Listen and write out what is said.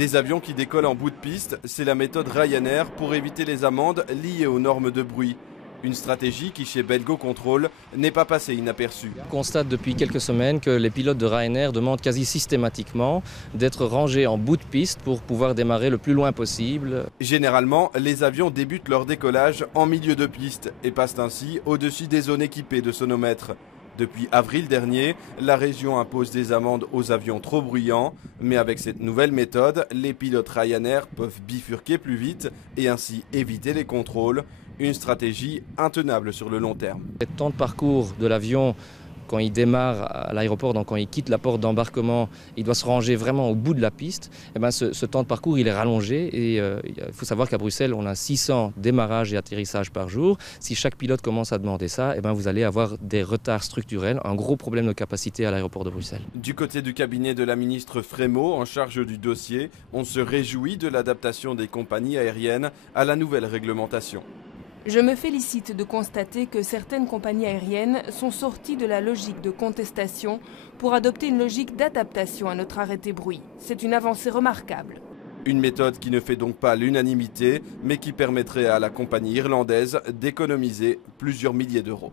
Des avions qui décollent en bout de piste, c'est la méthode Ryanair pour éviter les amendes liées aux normes de bruit. Une stratégie qui, chez Belgo Control, n'est pas passée inaperçue. On constate depuis quelques semaines que les pilotes de Ryanair demandent quasi systématiquement d'être rangés en bout de piste pour pouvoir démarrer le plus loin possible. Généralement, les avions débutent leur décollage en milieu de piste et passent ainsi au-dessus des zones équipées de sonomètres. Depuis avril dernier, la région impose des amendes aux avions trop bruyants, mais avec cette nouvelle méthode, les pilotes Ryanair peuvent bifurquer plus vite et ainsi éviter les contrôles. Une stratégie intenable sur le long terme. Le temps de parcours de l'avion, quand il démarre à l'aéroport, donc quand il quitte la porte d'embarquement, il doit se ranger vraiment au bout de la piste. Et ben ce temps de parcours, il est rallongé et il faut savoir qu'à Bruxelles, on a 600 démarrages et atterrissages par jour. Si chaque pilote commence à demander ça, et ben vous allez avoir des retards structurels, un gros problème de capacité à l'aéroport de Bruxelles. Du côté du cabinet de la ministre Frémaux, en charge du dossier, on se réjouit de l'adaptation des compagnies aériennes à la nouvelle réglementation. Je me félicite de constater que certaines compagnies aériennes sont sorties de la logique de contestation pour adopter une logique d'adaptation à notre arrêté bruit. C'est une avancée remarquable. Une méthode qui ne fait donc pas l'unanimité, mais qui permettrait à la compagnie irlandaise d'économiser plusieurs milliers d'euros.